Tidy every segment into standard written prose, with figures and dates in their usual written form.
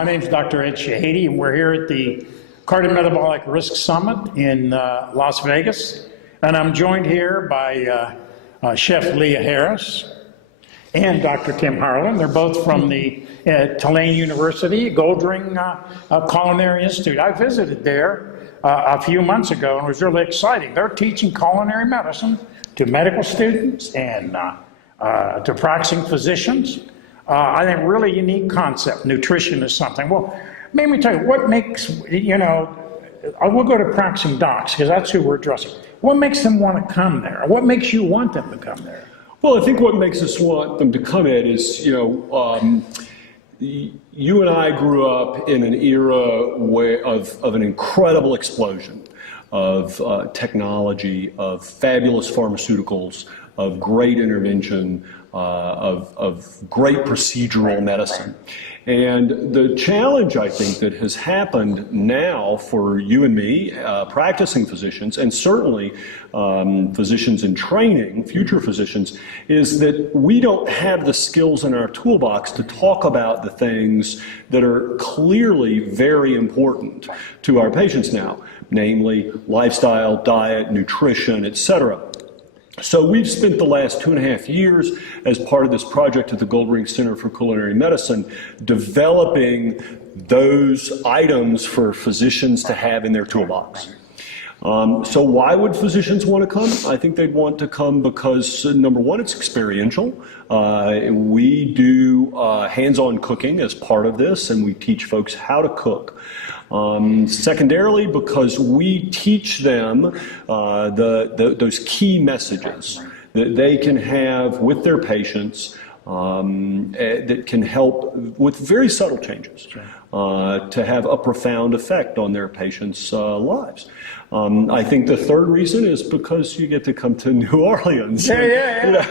my name is Dr. Ed Shahady, and we're here at the Cardiometabolic Risk Summit in Las Vegas. And I'm joined here by Chef Leah Sarris and Dr. Tim Harlan. They're both from the Tulane University, Goldring Culinary Institute. I visited there a few months ago, and it was really exciting. They're teaching culinary medicine to medical students and to practicing physicians. I think really unique concept. Nutrition is something. Well, maybe tell you what makes, we'll go to practicing docs because that's who we're addressing. What makes them want to come there? What makes you want them to come there? Well, I think what makes us want them to come in is, you and I grew up in an era of an incredible explosion of technology, of fabulous pharmaceuticals, of great intervention, of great procedural medicine. And the challenge, I think, that has happened now for you and me, practicing physicians, and certainly physicians in training, future physicians, is that we don't have the skills in our toolbox to talk about the things that are clearly very important to our patients now, namely lifestyle, diet, nutrition, etc. So we've spent the last 2.5 years as part of this project at the Goldring Center for Culinary Medicine developing those items for physicians to have in their toolbox. So why would physicians want to come? I think they'd want to come because, number one, it's experiential. We do hands-on cooking as part of this, and we teach folks how to cook. Secondarily, because we teach them those key messages that they can have with their patients that can help with very subtle changes to have a profound effect on their patients' lives. I think the third reason is because you get to come to New Orleans. Yeah.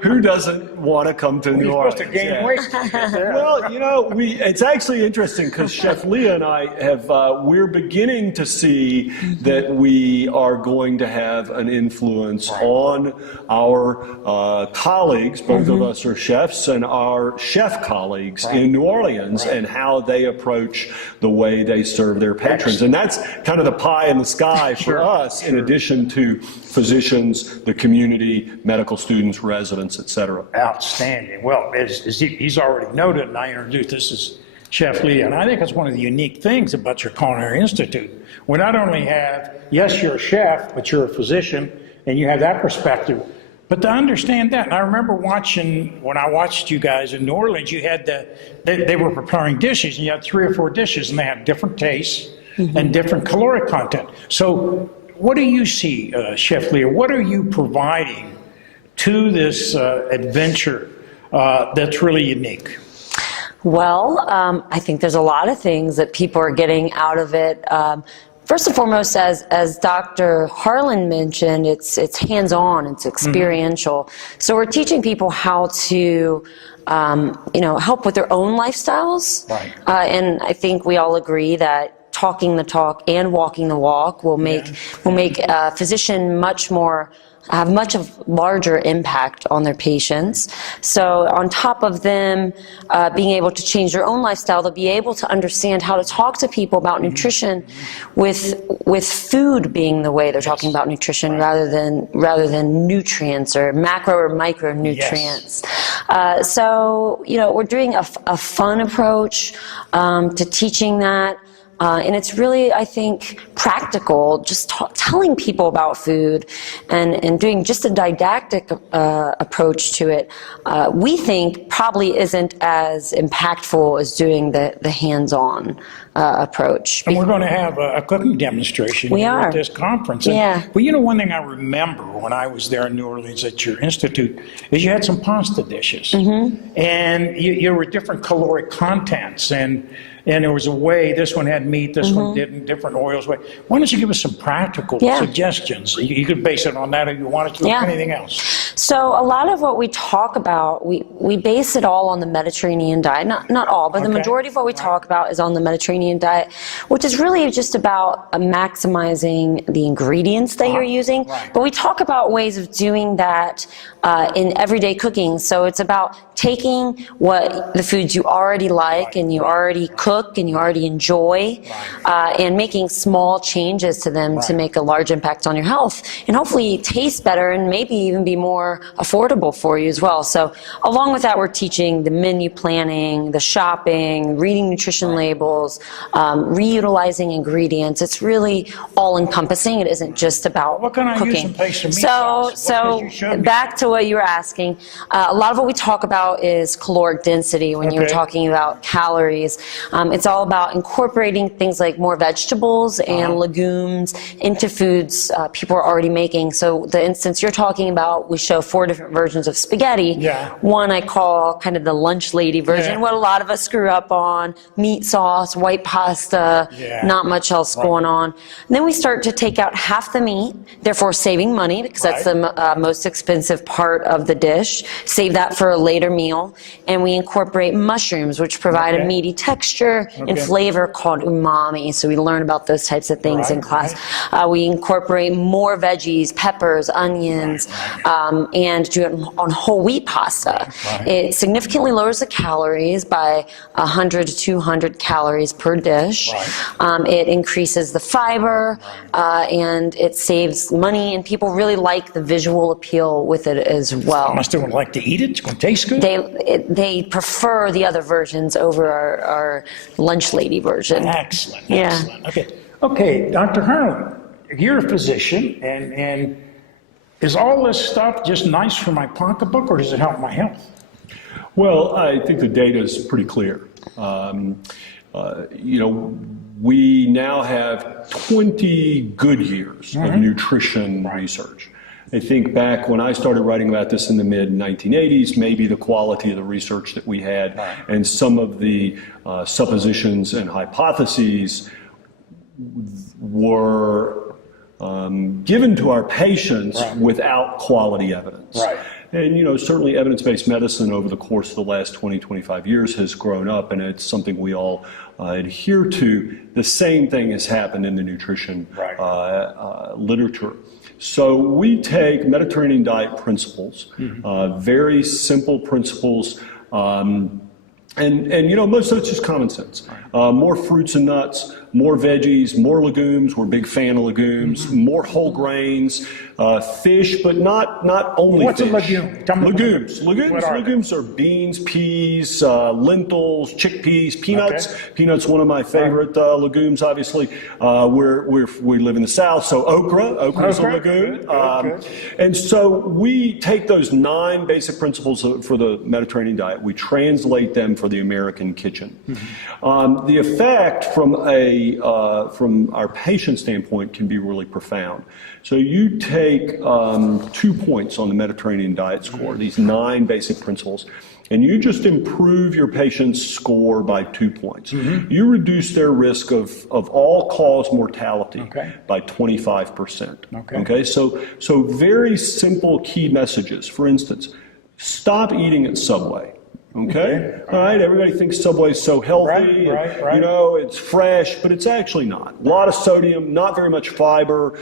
Who doesn't want to come to New Orleans? You're supposed to gain weight. Well, it's actually interesting because Chef Leah and I have, we're beginning to see that we are going to have an influence on our colleagues, both of us are chefs, and our chef colleagues in New Orleans and how they approach the way they serve their patrons. And that's kind of the pie in the sky for us, in addition to physicians, the community, medical students, residents, etc. Outstanding. Well, as he's already noted, and I introduced this as Chef Leah, and I think it's one of the unique things about your Culinary Institute. We not only have, yes, you're a chef, but you're a physician, and you have that perspective. But to understand that, and I remember when I watched you guys in New Orleans, you had they were preparing dishes, and you had 3 or 4 dishes, and they had different tastes and different caloric content. So what do you see, Chef Leah? What are you providing to this adventure that's really unique? Well, I think there's a lot of things that people are getting out of it. First and foremost, as Dr. Harlan mentioned, it's hands-on, it's experiential. So we're teaching people how to help with their own lifestyles. Right. And I think we all agree that talking the talk and walking the walk will make a physician have much larger impact on their patients. So on top of them being able to change their own lifestyle, they'll be able to understand how to talk to people about nutrition with food being the way they're talking about nutrition rather than nutrients or macro or micronutrients. So we're doing a fun approach to teaching that. And it's really, I think, practical, just telling people about food and doing just a didactic approach to it, we think probably isn't as impactful as doing the hands-on approach. And we're going to have a cooking demonstration at this conference. But one thing I remember when I was there in New Orleans at your institute is you had some pasta dishes. And you were different caloric contents. And there was a way, this one had meat, this one didn't, different oils. Why don't you give us some practical suggestions? You could base it on that if you wanted to, or anything else. So a lot of what we talk about, we base it all on the Mediterranean diet. Not all, but the majority of what we talk about is on the Mediterranean diet, which is really just about maximizing the ingredients that you're using. But we talk about ways of doing that in everyday cooking. So it's about taking what the foods you already like and you already cook and you already enjoy and making small changes to them to make a large impact on your health and hopefully taste better and maybe even be more affordable for you as well. So along with that, we're teaching the menu planning, the shopping, reading nutrition labels, reutilizing ingredients. It's really all encompassing. It isn't just about What can I use cooking. in place of meat So, sauce? What could you show me? back to what you were asking, a lot of what we talk about is caloric density when you're talking about calories. It's all about incorporating things like more vegetables and legumes into foods people are already making. So the instance you're talking about, we show 4 different versions of spaghetti. One I call kind of the lunch lady version, what a lot of us screw up on, meat sauce, white pasta, not much else going on. And then we start to take out half the meat, therefore saving money because that's the most expensive part of the dish. Save that for a later meal. And we incorporate mushrooms, which provide a meaty texture and flavor called umami. So we learn about those types of things in class. We incorporate more veggies, peppers, onions, and do it on whole wheat pasta. It significantly lowers the calories by 100 to 200 calories per dish. It increases the fiber and it saves money, and people really like the visual appeal with it as well. Must have like to eat it. It's going to taste good. They prefer the other versions over our lunch lady version. Excellent. Excellent. Okay, Dr. Harlan, you're a physician, and is all this stuff just nice for my pocketbook, or does it help my health? Well, I think the data is pretty clear. You know, we now have 20 good years of nutrition research. I think back when I started writing about this in the mid-1980s, maybe the quality of the research that we had and some of the suppositions and hypotheses were given to our patients without quality evidence. And, you know, certainly evidence-based medicine over the course of the last 20, 25 years has grown up, and it's something we all adhere to. The same thing has happened in the nutrition literature. So we take Mediterranean diet principles, very simple principles, and you know, most of it's just common sense. More fruits and nuts, more veggies, more legumes. We're a big fan of legumes. More whole grains, fish, but not only What's fish. a legume? Legumes. Legumes are beans, peas, lentils, chickpeas, peanuts. Peanuts, one of my favorite legumes. Obviously, we live in the South, so okra is a legume. And so we take those 9 basic principles for the Mediterranean diet. We translate them for the American kitchen. The effect from our patient standpoint can be really profound. So you take 2 points on the Mediterranean diet score, these 9 basic principles, and you just improve your patient's score by 2 points. You reduce their risk of all-cause mortality by 25%. Okay, so very simple key messages. For instance, stop eating at Subway. Okay. All right. Everybody thinks Subway's so healthy. You know, it's fresh, but it's actually not. A lot of sodium, not very much fiber.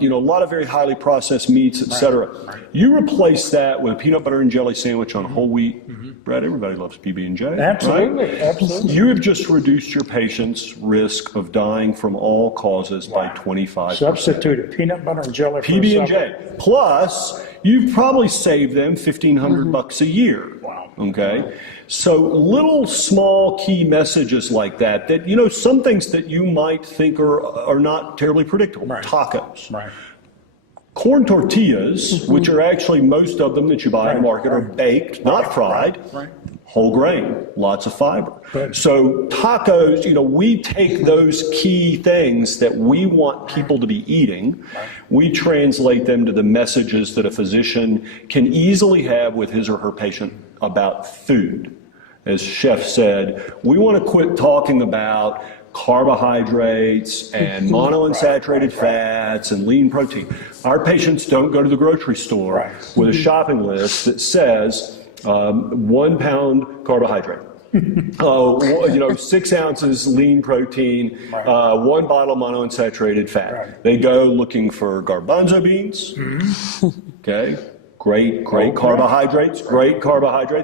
You know, a lot of very highly processed meats, etc. You replace that with a peanut butter and jelly sandwich on whole wheat bread. Everybody loves PB&J. Absolutely. Absolutely. You have just reduced your patient's risk of dying from all causes by 25%. Substitute a peanut butter and jelly for PB&J. Plus, you've probably saved them $1,500 a year. Okay, so little small key messages like that, you know, some things that you might think are not terribly predictable. Tacos. Corn tortillas, which are actually most of them that you buy in the market are baked, not fried. Whole grain, lots of fiber. So tacos, you know, we take those key things that we want people to be eating, we translate them to the messages that a physician can easily have with his or her patient about food. As Chef said, we want to quit talking about carbohydrates and monounsaturated fats and lean protein. Our patients don't go to the grocery store with a shopping list that says 1 pound carbohydrate. 6 ounces lean protein, 1 bottle monounsaturated fat. They go looking for garbanzo beans, okay, great carbohydrates,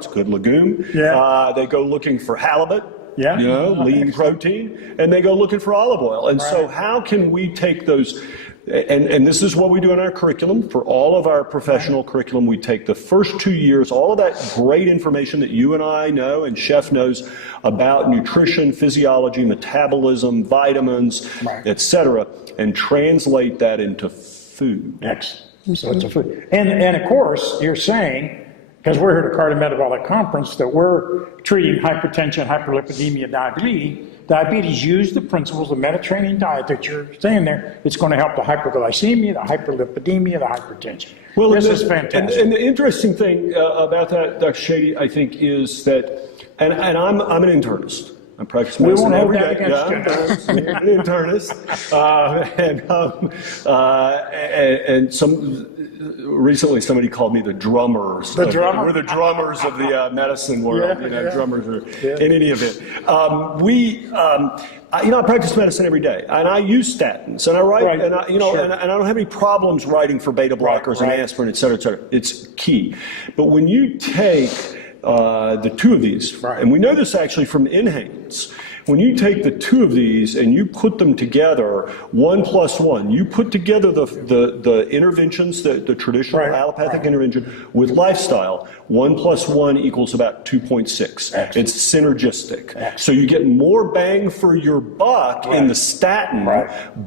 good legume. They go looking for halibut, lean protein, and they go looking for olive oil. And so how can we take those, and this is what we do in our curriculum. For all of our professional curriculum, we take the first 2 years, all of that great information that you and I know and Chef knows about nutrition, physiology, metabolism, vitamins, etc., and translate that into food. Excellent. So it's a food. And of course, you're saying, because we're here at a cardiometabolic conference, that we're treating hypertension, hyperlipidemia, diabetes. Use the principles of Mediterranean diet that you're saying there. It's going to help the hyperglycemia, the hyperlipidemia, the hypertension. Well, this is fantastic. And the interesting thing about that, Dr. Shahady, I think, is that, and I'm an internist. I practice medicine every day. I'm an internist. And recently somebody called me the drummers. We're the drummers of the medicine world. Drummers are in any event. I practice medicine every day, and I use statins, and I write, and I don't have any problems writing for beta blockers and aspirin, et cetera, et cetera. It's key. But when you take the two of these, and we know this actually from NHANES, when you take the two of these and you put them together, 1 + 1, you put together the interventions, the traditional allopathic intervention with lifestyle, 1 + 1 equals about 2.6. It's synergistic. So you get more bang for your buck in the statin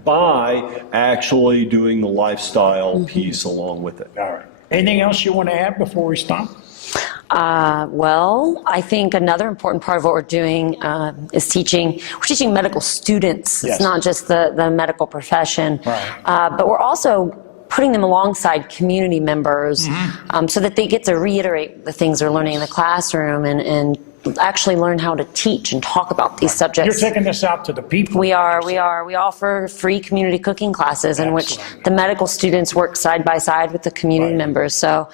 by actually doing the lifestyle piece along with it. All right. Anything else you want to add before we stop? Well, I think another important part of what we're doing is teaching medical students. It's not just the medical profession, but we're also putting them alongside community members so that they get to reiterate the things they're learning in the classroom and actually learn how to teach and talk about these subjects. You're taking this out to the people. We are. We offer free community cooking classes in which the medical students work side by side with the community members. So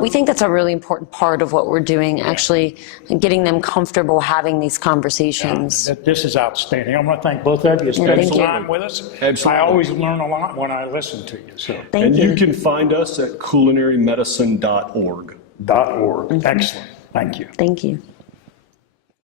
we think that's a really important part of what we're doing, actually getting them comfortable having these conversations. This is outstanding. I want to thank both of you. Spend some time with us. Absolutely. I always learn a lot when I listen to you. So. Thank you. You can find us at culinarymedicine.org. .org. Excellent. Thank you. Thank you.